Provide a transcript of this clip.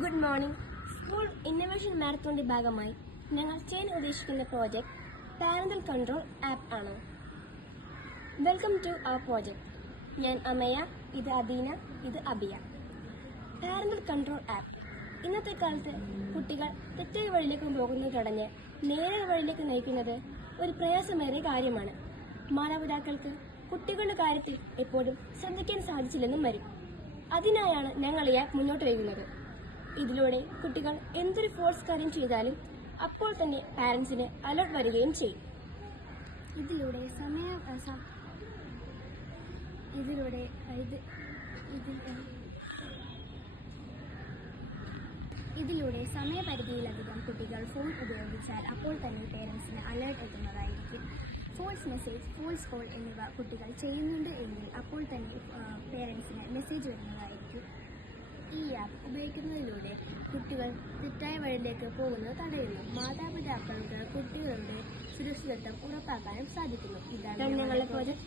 Good morning. School innovation മാരത്തോണിന്റെ ഭാഗമായി ഞങ്ങൾ ചെയ്യാൻ ഉദ്ദേശിക്കുന്ന പ്രോജക്റ്റ് പാരന്റൽ കൺട്രോൾ ആപ്പ് ആണ്. Welcome to our project. ഞാൻ അമയ, ഇത് അദീന, ഇത് അബിയ. പാരന്റൽ കൺട്രോൾ ആപ്പ് ഇന്നത്തെ കാലത്ത് കുട്ടികൾ തെറ്റായ വഴിയിലേക്ക് പോകുന്നത് തടഞ്ഞ് നേരെ വഴിയിലേക്ക് നയിക്കുന്നത് ഒരു പ്രയാസമേറിയ കാര്യമാണ്. മാതാപിതാക്കൾക്ക് കുട്ടികളുടെ കാര്യത്തിൽ എപ്പോഴും ശ്രദ്ധിക്കാൻ സാധിച്ചില്ലെന്നും വരും. അതിനായാണ് ഞങ്ങൾ ഈ ആപ്പ് മുന്നോട്ട് വയ്ക്കുന്നത്. ഇതിലൂടെ കുട്ടികൾ എന്തൊരു ഫോൾസ് കാര്യം ചെയ്താലും അപ്പോൾ തന്നെ പാരന്റ്സിന് അലർട്ട് വരികയും ചെയ്യും. ഇതിലൂടെ സമയപരിധിയിലധികം കുട്ടികൾ ഫോൺ ഉപയോഗിച്ചാൽ അപ്പോൾ തന്നെ പേരൻസിന് അലേർട്ട് എത്തുന്നതായിരിക്കും. ഫോൾസ് മെസ്സേജ്, ഫോൾസ് കോൾ എന്നിവ കുട്ടികൾ ചെയ്യുന്നുണ്ട് എങ്കിൽ അപ്പോൾ തന്നെ പേരൻസിന് മെസ്സേജ് വരുന്നതായിരിക്കും. ഈ ആപ്പ് ഉപയോഗിക്കുന്നതിലൂടെ കുട്ടികൾ തെറ്റായ വഴിയിലേക്ക് പോകുന്നത് തടയുന്നു. മാതാപിതാക്കൾക്ക് കുട്ടികളുടെ സുരക്ഷിതത്വം ഉറപ്പാക്കാനും സാധിക്കുന്നു. ഇതാണ് ഞങ്ങളുടെ പ്രോജക്റ്റ്.